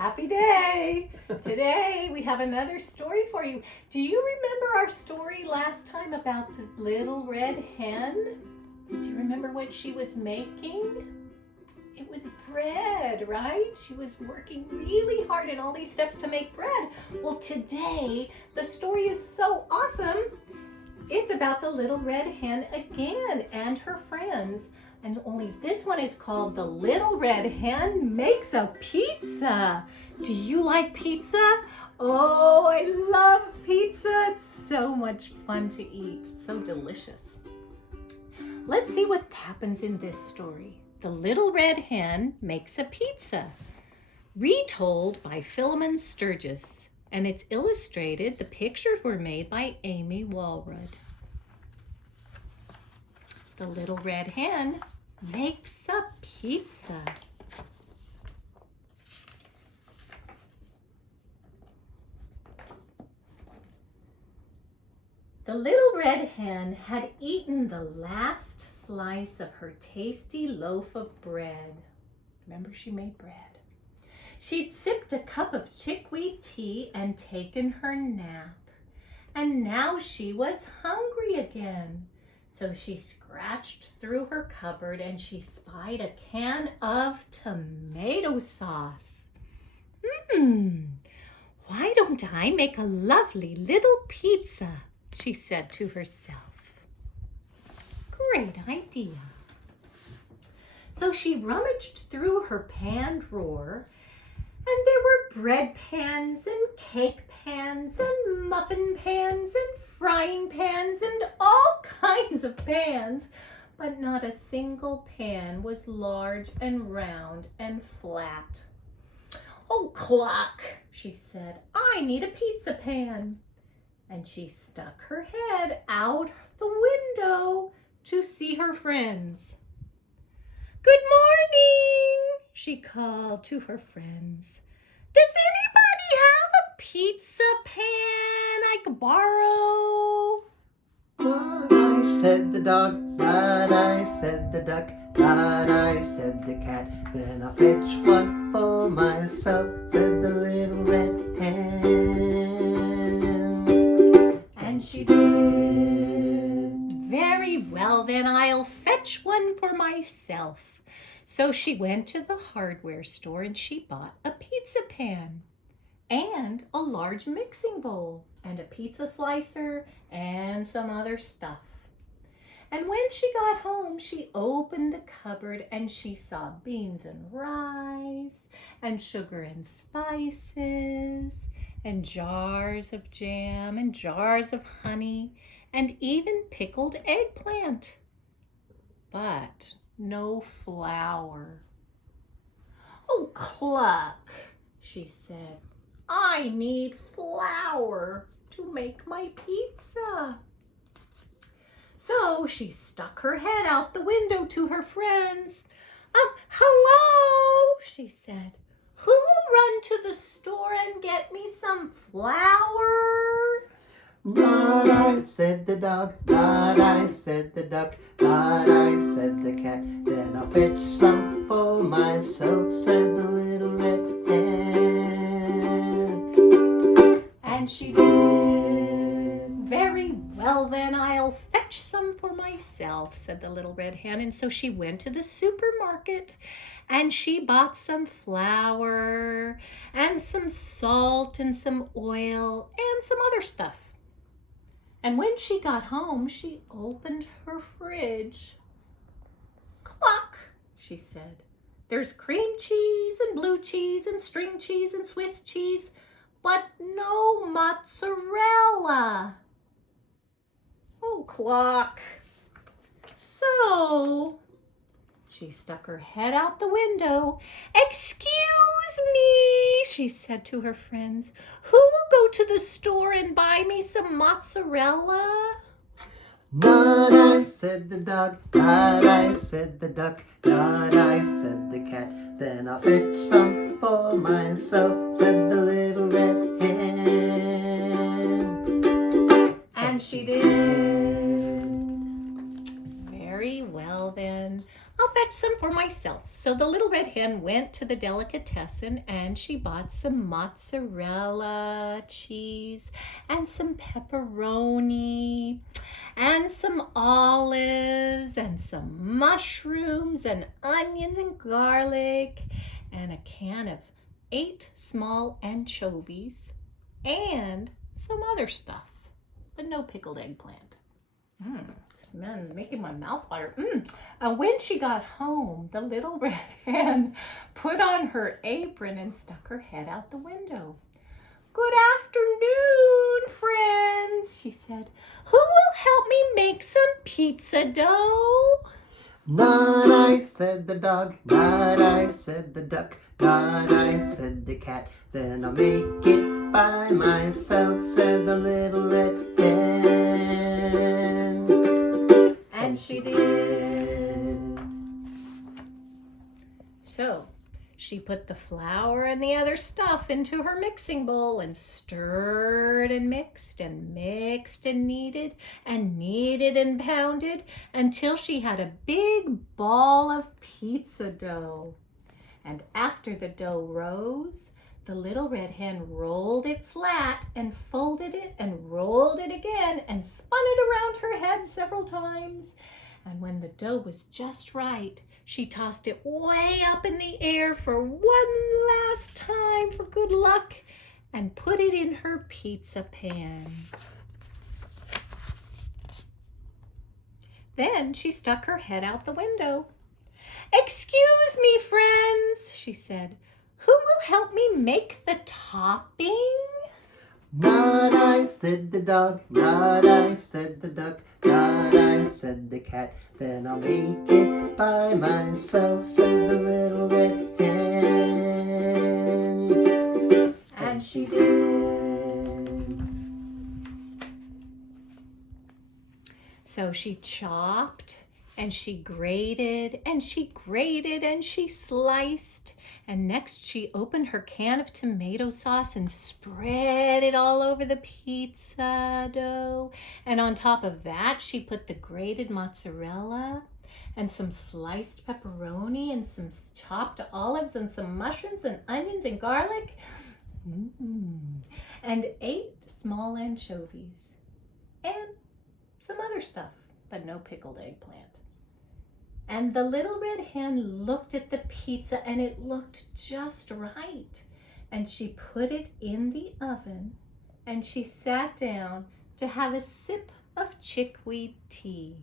Happy day! Today we have another story for you. Do you remember our story last time about the little red hen? Do you remember what she was making? It was bread, right? She was working really hard in all these steps to make bread. Well, today the story is so awesome. It's about the little red hen again and her friends. And only this one is called The Little Red Hen Makes a Pizza. Do you like pizza? Oh, I love pizza. It's so much fun to eat. So delicious. Let's see what happens in this story. The Little Red Hen Makes a Pizza. Retold by Philemon Sturges. And it's illustrated. The pictures were made by Amy Walrod. The little red hen makes a pizza. The little red hen had eaten the last slice of her tasty loaf of bread. Remember, she made bread. She'd sipped a cup of chickweed tea and taken her nap. And now she was hungry again. So she scratched through her cupboard and she spied a can of tomato sauce. Why don't I make a lovely little pizza? She said to herself. Great idea. So she rummaged through her pan drawer, and there were bread pans and cake pans and muffin pans and frying pans and all kinds of pans, but not a single pan was large and round and flat. Oh, cluck, she said, I need a pizza pan. And she stuck her head out the window to see her friends. Good morning, she called to her friends. Does anybody have a pizza pan I could borrow? But I said the dog, but I said the duck, but I said the cat. Then I'll fetch one for myself, said the little red hen. And she did. Very well, then I'll fetch one for myself. So she went to the hardware store and she bought a pizza pan and a large mixing bowl and a pizza slicer and some other stuff. And when she got home, she opened the cupboard and she saw beans and rice and sugar and spices and jars of jam and jars of honey and even pickled eggplant. But no flour. Oh, cluck, she said. I need flour to make my pizza. So she stuck her head out the window to her friends. Hello, she said. Who will run to the store and get me some flour? But I said the dog, but I said the duck, but I said the cat. Then I'll fetch some for myself, said the little red hen. And she did. Very well, then I'll fetch some for myself, said the little red hen. And so she went to the supermarket and she bought some flour and some salt and some oil and some other stuff. And when she got home, she opened her fridge. Cluck, she said. There's cream cheese and blue cheese and string cheese and Swiss cheese, but no mozzarella. Oh, cluck. So she stuck her head out the window. Excuse me, she said to her friends. Who will go to the store and buy me some mozzarella? But I said the dog, but I said the duck, but I said the cat. Then I'll fetch some for myself, said the little red hen. And she did. Very well then. I'll fetch fetch some for myself. So the little red hen went to the delicatessen and she bought some mozzarella cheese and some pepperoni and some olives and some mushrooms and onions and garlic and a can of 8 small anchovies and some other stuff, but no pickled eggplant. It's making my mouth water. When she got home, the little red hen put on her apron and stuck her head out the window. "Good afternoon, friends," she said. "Who will help me make some pizza dough?" Not I, said the dog, not I, said the duck, not I, said the cat. Then I'll make it by myself, said the little red hen. And she did. So she put the flour and the other stuff into her mixing bowl and stirred and mixed and mixed and kneaded and pounded until she had a big ball of pizza dough. And after the dough rose, the little red hen rolled it flat and folded it and rolled it again and spun it around her head several times. And when the dough was just right, she tossed it way up in the air for one last time for good luck and put it in her pizza pan. Then she stuck her head out the window. "Excuse me, friends," she said. "Who will help me make the topping?" Not I, said the dog, not I, said the duck, not I, said the cat. Then I'll make it by myself, said the little red hen. And she did. So she chopped and she grated and she grated and she sliced. And next she opened her can of tomato sauce and spread it all over the pizza dough. And on top of that, she put the grated mozzarella and some sliced pepperoni and some chopped olives and some mushrooms and onions and garlic. And 8 small anchovies and some other stuff, but no pickled eggplant. And the little red hen looked at the pizza and it looked just right. And she put it in the oven and she sat down to have a sip of chickweed tea.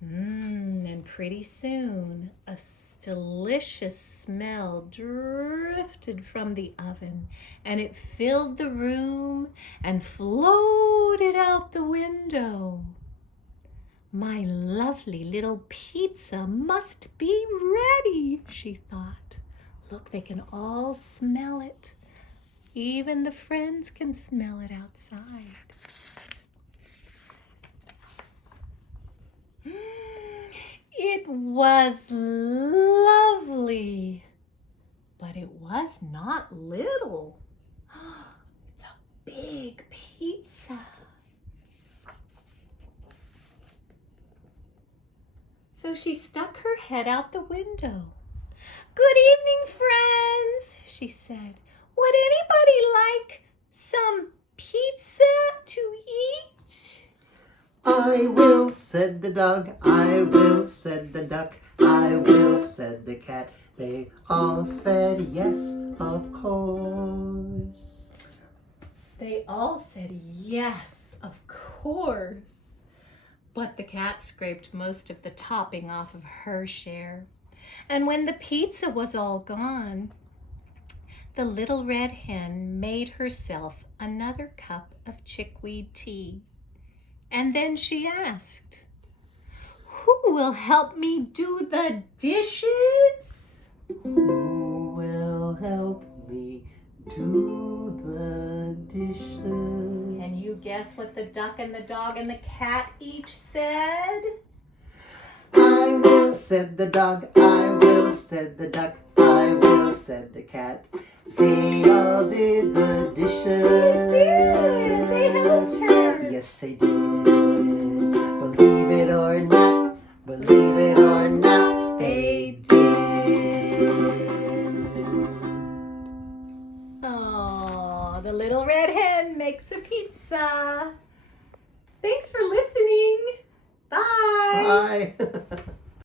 And pretty soon a delicious smell drifted from the oven and it filled the room and floated out the window. "My lovely little pizza must be ready," she thought. "Look, they can all smell it. Even the friends can smell it outside." It was lovely, but it was not little. It's a big pizza. So she stuck her head out the window. "Good evening, friends," she said. "Would anybody like some pizza to eat?" I will, said the dog, I will, said the duck, I will, said the cat. They all said yes, of course. They all said yes, of course. But the cat scraped most of the topping off of her share. And when the pizza was all gone, the little red hen made herself another cup of chickweed tea. And then she asked, "Who will help me do the dishes?" Who will help me do the dishes? Can you guess what the duck and the dog and the cat each said? I will, said the dog, I will, said the duck, I will, said the cat. They all did the dishes. They did. They helped her. Yes, they did. Believe it or not, believe it or not. the little red hen makes a pizza. Thanks for listening. Bye. Bye.